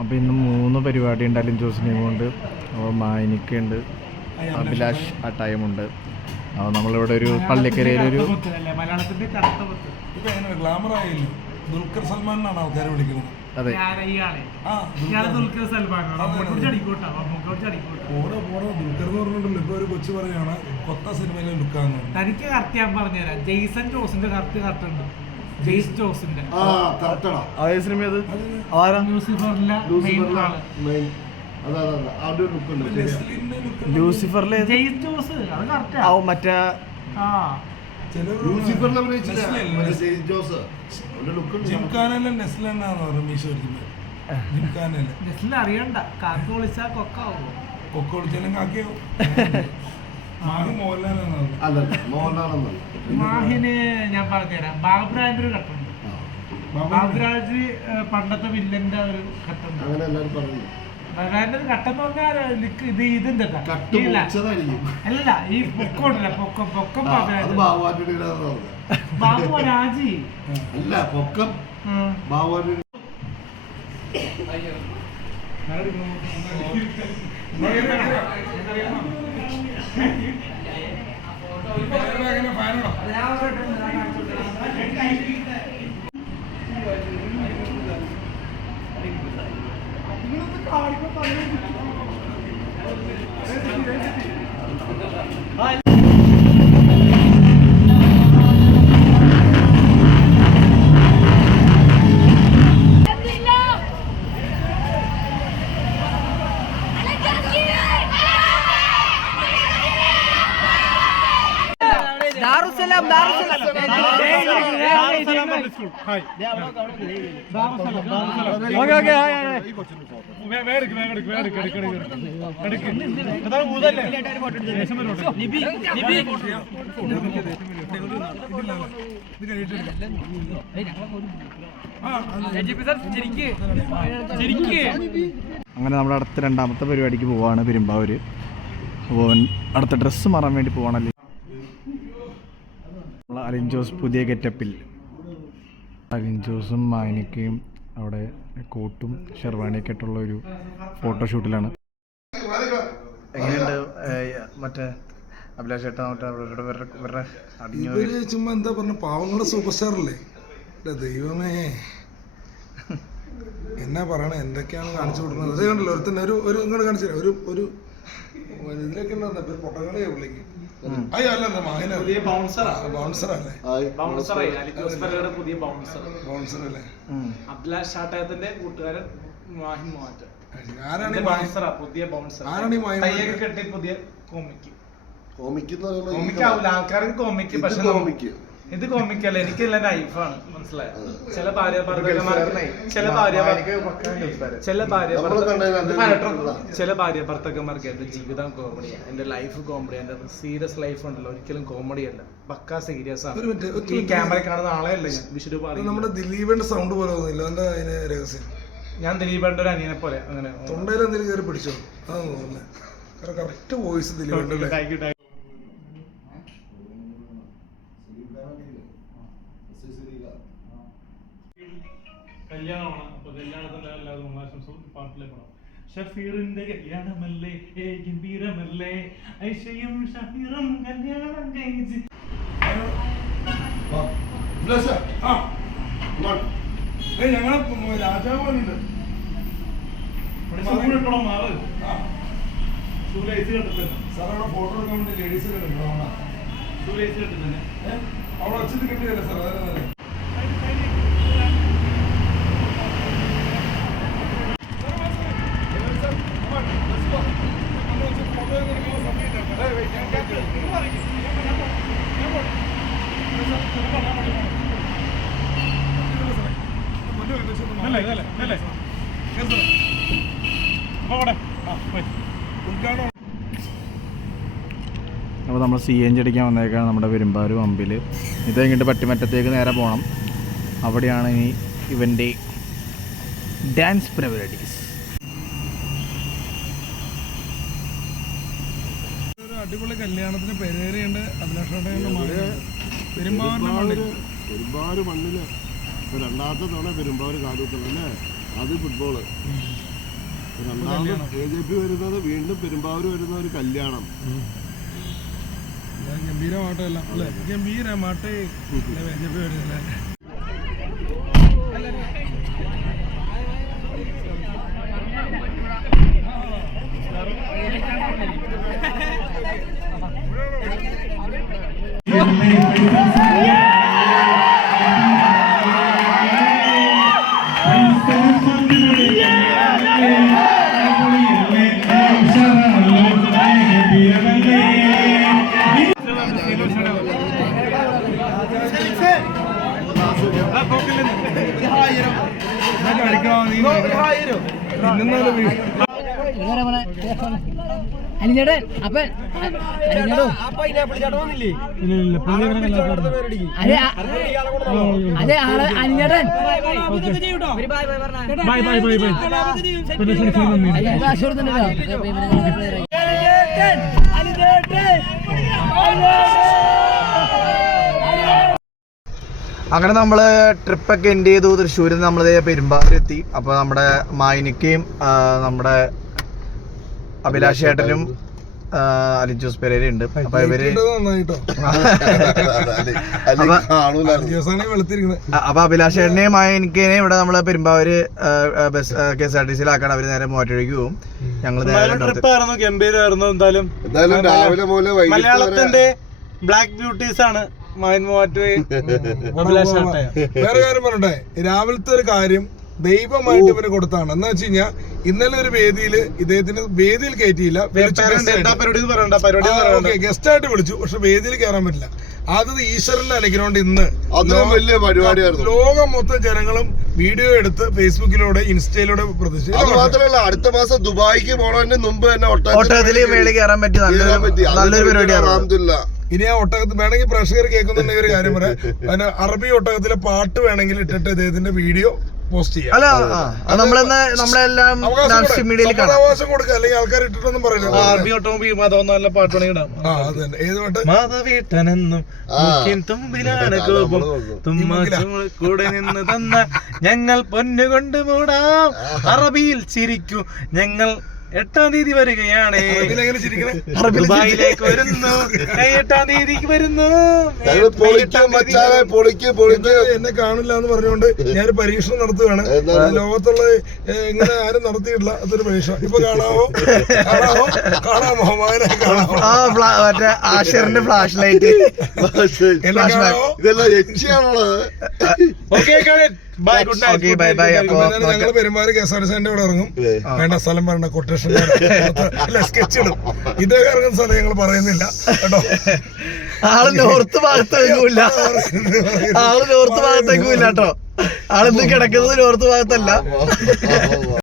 അപ്പോൾ ഇന്ന് മൂന്ന് പരിപാടി ഉണ്ട്. അലിൻ ജോസിനെയും കൊണ്ട് അപ്പോൾ മായനിക്കുണ്ട് അഭിലാഷ് ആ ടൈമുണ്ട് അപ്പോൾ നമ്മളിവിടെ ഒരു ആയില്ലോ? ദുൽഖർ ആൾക്കാർ വിളിക്കുന്നത്. അതെ. പോടെ ദുൽഖർ എന്ന് പറഞ്ഞിട്ടുണ്ടല്ലോ. ഇപ്പൊ ഒരു കൊച്ചു പറയാണ് കൊത്ത സിനിമയിലെ ലുക്കാന്ന് തനിക്ക് കറക്റ്റ് ഞാൻ പറഞ്ഞുതരാം. ജെയ്സൺ ജോസിന്റെ കറക്റ്റ് കറക്റ്റ് ഉണ്ട്? അതേ സിനിമ അത് ആരാ ലൂസിഫറിലെ മറ്റേ ലൂസിഫറിൽ അഭിനയിച്ചില്ല. ജോസ്. അവന്റെ ലുക്ക് ഉണ്ട്. ജിംഖാനല്ലേ നെസ്ല എന്നാണ് വരിക്കുന്നത് ജിംഖാനല്ലേ അറിയണ്ട. കാത്തു വിളിച്ചാ കൊക്കാവോ. കൊക്ക വിളിച്ചാലും കാക്കിയോ അല്ലല്ല മോഹൻലാലെന്നല്ല മാഹിന് ഞാൻ പറഞ്ഞുതരാം. ബാബുരാജിന്റെ ഒരു ഘട്ടമുണ്ട്. ബാബുരാജ് പണ്ടത്തെ വില്ലന്റെ ഒരു ഘട്ടമുണ്ട്. അങ്ങനെ എല്ലാരും പറഞ്ഞു ബാബുരാജിന്റെ ഒരു ഘട്ടം എന്ന് പറഞ്ഞാൽ ഇത്. മുറിച്ചതായിരിക്കും അല്ലല്ല ഈ പൊക്കം ഉണ്ടല്ലോ പൊക്കം പൊക്കം ബാബുരാജ് ബാബുരാജി അല്ല പൊക്കം. ബാബുവാന്റെ എങ്ങനെ കഴിയിട്ടില്ല അങ്ങനെ നമ്മുടെ അടുത്ത രണ്ടാമത്തെ പരിപാടിക്ക് പോവാണ് പെരുമ്പാവൂര്. അപ്പോൾ അടുത്ത ഡ്രസ്സ് മാറാൻ വേണ്ടി പോവാണല്ലേ? അലിൻ ജോസ് പുതിയ ഗെറ്റപ്പിൽ. അലിൻ ജോസും മായനിക്കയും അവിടെ കോട്ടും ഷെർവാണിയൊക്കെ ആയിട്ടുള്ള ഒരു ഫോട്ടോഷൂട്ടിലാണ്. എങ്ങനെയുണ്ട് മറ്റേ അഭിലാഷ് ചേട്ടാ മറ്റേ അടിഞ്ഞു ചുമ്മാ എന്താ പറഞ്ഞ പാവങ്ങളുടെ സൂപ്പർ സ്റ്റാർ അല്ലേ ദൈവമേ. എന്നാ പറയണേ എന്തൊക്കെയാണ് കാണിച്ചു കൊടുക്കുന്നത്? അതേ കണ്ടല്ലോ ഒരു ഒരു ഇങ്ങോട്ട് കാണിച്ചു ഒരു ഒരു ഇതിലൊക്കെ ഉണ്ടായിരുന്ന പൊട്ടങ്ങളെ വിളിക്കും. അയ്യോ അല്ല? പുതിയ ബൗൺസറാണ് ബൗൺസറല്ലേ ബൗൺസറായി അലിജോസ് പെരയുടെ പുതിയ ബൗൺസർ ബൗൺസർ അല്ലേ? ഷാട്ടയത്തിന്റെ കൂട്ടുകാരൻ മാഹിൻ മോഹറ്റ് ആരാണ് ഈ ബൗൺസറാ പുതിയ ബൗൺസർ ആരാണ് തയ്യൊക്കെ കെട്ടി പുതിയ കോമിക്ക് കോമിക്ക് എന്ന് പറയുന്നത് കോമിക്ക് ആവില്ല ആൾക്കാർക്ക് കോമിക്ക് പക്ഷെ കോമിക്ക്. ഇത് കോമിക്കല്ല എനിക്കല്ല ലൈഫാണ് മനസ്സിലായോ? ചില ഭാര്യ ഭർത്താക്കന്മാർക്ക് ചില ഭാര്യ ചില ഭാര്യ. ചില ഭാര്യ എന്റെ ജീവിതം കോമഡിയാണ് എന്റെ ലൈഫ് കോമഡിയാണ് എന്റെ സീരിയസ് ലൈഫ് ഉണ്ടല്ലോ. ഒരിക്കലും കോമഡി അല്ല. പക്കാ സീരിയസ് ഒരു ആണ് മിനിറ്റ് ഈ. ക്യാമറ കാണുന്ന ആളെയല്ല ഞാൻ? വിഷുരു പറയും നമ്മുടെ ദിലീപിന്റെ സൗണ്ട് പോലെ തോന്നില്ല എന്താ അതിന് രഹസ്യം? ഞാൻ ദിലീപിന്റെ ഒരു അനിയനെ പോലെ അങ്ങനെ തൊണ്ടയിൽ എന്തെങ്കിലും കയറി പിടിച്ചോ? അതൊന്നും കറക്റ്റ് വോയിസ് ദിലീപിന്റെ കല്യാണമാണ്. അപ്പൊ കല്യാണത്തിന്റെ എല്ലാവരും ആശംസകളും പാട്ടിലെ പോകണം ഷഫീറിന്റെ കല്യാണമല്ലേ? ഏ ഗംഭീരമല്ലേ ഐഷയും ഷഫീറും കല്യാണം കഴിച്ച്. ഞങ്ങളെ രാജാവ് വന്നിട്ടുണ്ട് ഇവിടെ മാറ്. ആ. ഷൂലേസ് കെട്ടിത്തന്നെ സാർ അവിടെ ഫോട്ടോ എടുക്കാൻ വേണ്ടി ലേഡീസ് കണ്ടിട്ടുണ്ടോ. ഷൂലേസ് അവിടെ വെച്ചിട്ട് കിട്ടിയല്ലേ സാർ നല്ല അല്ലേ അല്ലേ അല്ലേ അവിടെ ആ പോയി ഉദ്ഘാടനം അപ്പോൾ നമ്മൾ സി എൻ ജി അടിക്കാൻ വന്നേക്കാണ് നമ്മുടെ പെരുമ്പാവൂർ അമ്പിൽ ഇത് കഴിഞ്ഞിട്ട് പട്ടിമറ്റത്തേക്ക് നേരെ പോകണം അവിടെയാണ് ഇനി ഇവന്റെ ഡാൻസ് പരിപാടീസ് അടിപൊളി കല്യാണത്തിന് പെരേറിയുണ്ട്. അഭിലാഷ് പെരുമ്പാവൂരിന്റെ മണ്ണിൽ ഒരുപാട് മണ്ണിൽ ഇപ്പൊ രണ്ടാമത്തെ തവണ വരുമ്പോ കാലൂത്തണം അല്ലേ? അത് ഫുട്ബോൾ രണ്ടാമത് എ ജെ പി വരുന്നത് വീണ്ടും പെരുമ്പാവൂർ വരുന്ന ഒരു കല്യാണം. ഗംഭീരമായിട്ടല്ല അല്ലേ? ഗംഭീരമാട്ടെ വരുന്നില്ല അനിഞ്ഞേട്ടൻ അപ്പൻ അനിഞ്ഞേടോ അതെ ആൾ അനിഞ്ഞേട്ടൻ. അയ്യ, അങ്ങനെ നമ്മൾ ട്രിപ്പൊക്കെ എൻഡ് ചെയ്തു. തൃശ്ശൂരിൽ നിന്ന് നമ്മൾ പെരുമ്പാവൂരെത്തി. അപ്പോൾ നമ്മുടെ മായിനിക്കയും നമ്മുടെ അഭിലാഷ് ചേട്ടനും അലിജോസ് അലി ജോസ് പെരേര ഉണ്ട് അപ്പോൾ ഇവർ അപ്പൊ അഭിലാഷ് ചേട്ടനെയും എനിക്ക് ഇവിടെ നമ്മൾ Perumbavoor bus K S R T സിയിലാക്കാൻ അവർ നേരെ മൂവാറ്റഴിക്ക് പോകും ഞങ്ങൾ ട്രിപ്പായിരുന്നു ഗംഭീരമായിരുന്നു എന്തായാലും എന്തായാലും രാവിലെ മലയാളത്തിന്റെ ബ്ലാക്ക് ബ്യൂട്ടീസ് ആണ്. വേറെ കാര്യം പറഞ്ഞേ രാവിലത്തെ ഒരു കാര്യം ദൈവമായിട്ട് ഇവന് കൊടുത്താണ്. എന്ന് വെച്ച് കഴിഞ്ഞാൽ ഇന്നലെ ഒരു വേദിയിൽ ഇദ്ദേഹത്തിന് വേദിയിൽ കയറ്റിയില്ല പരിപാടി ഗസ്റ്റ് ആയിട്ട്. വിളിച്ചു പക്ഷെ വേദിയിൽ കയറാൻ പറ്റില്ല. ആദ്യത് ഈശ്വരന്റെ അനുഗ്രഹം ഇന്ന്. വലിയ പരിപാടിയായിരുന്നു. ലോകം മൊത്തം ജനങ്ങളും വീഡിയോ എടുത്ത് ഫേസ്ബുക്കിലൂടെ ഇൻസ്റ്റയിലൂടെ അത് മാത്രമല്ല അടുത്ത മാസം ദുബായിക്ക് പോണതിന് മുമ്പ് തന്നെ ഒട്ടകത്തിൽ മേളിൽ കയറാൻ പറ്റി. നല്ലൊരു പരിപാടിയാണ്. ഇനി ആ ഒട്ടകത്ത് വേണമെങ്കിൽ പ്രേക്ഷകർ കേൾക്കുന്നുണ്ടെങ്കിൽ ഒരു കാര്യം പറയാം. അതിന് അറബി ഒട്ടകത്തിലെ പാട്ട് വേണമെങ്കിൽ ഇട്ടിട്ട് ഇദ്ദേഹത്തിന്റെ വീഡിയോ പോസ്റ്റ് ചെയ്യാം. അവകാശം കൊടുക്കുക. അല്ലെങ്കിൽ ആൾക്കാർ ഇട്ടിട്ടൊന്നും പറയില്ല. ആർബി ഓട്ടോമൊബൈൽ മതം നല്ല ഇടാം. ആ അത് തന്നെ. ഏത് പാട്ട്? മാധവീട്ടനെന്നും ആ. മൂക്കിൻ തുമ്പിലാണ് അത് കോപം നമ്മൾ നോക്കും. തുമ്മ കൂടെ നിന്ന് തന്ന ഞങ്ങൾ പൊന്നുകൊണ്ട് മൂടാം. അറബിയിൽ ചിരിക്കൂ. ഞങ്ങൾ എട്ടാം തീയതി വരികയാണ്. ദുബായിലേക്ക് വരുന്നു. എട്ടാം തീയതിക്ക് വരുന്നു. എന്നെ കാണില്ല എന്ന് പറഞ്ഞുകൊണ്ട് ഞാൻ പരീക്ഷണം നടത്തുകയാണ്. ലോകത്തുള്ള ഇങ്ങനെ ആരും നടത്തിയിട്ടില്ല. അതൊരു പരീക്ഷ. ഇപ്പൊ കാണാമോ കാണാമോ കാണാമോ മകനെ കാണാമോ മറ്റേ ആഷറിന്റെ ഫ്ലാഷ് ലൈറ്റ് ഇതെല്ലാം okay okay bye good night bye bye അപ്പോൾ ഞങ്ങൾ പെരുമാറി കെ എസ് ആർ ടി സിന്റെ ഇവിടെ ഇറങ്ങും. വേണ്ട സ്ഥലം പറയണ്ട കൊട്ടേഷൻ സ്കെച്ച് ഇടും. ഇദ്ദേഹം ഇറങ്ങുന്ന സ്ഥലം ഞങ്ങൾ പറയുന്നില്ല കേട്ടോ? ആൾ നോർത്ത് ഭാഗത്തേക്കുമില്ല ആൾ നോർത്ത് ഭാഗത്തേക്കുമില്ല കേട്ടോ? ആളെന്ത് കിടക്കുന്നത് നോർത്ത് ഭാഗത്തല്ല.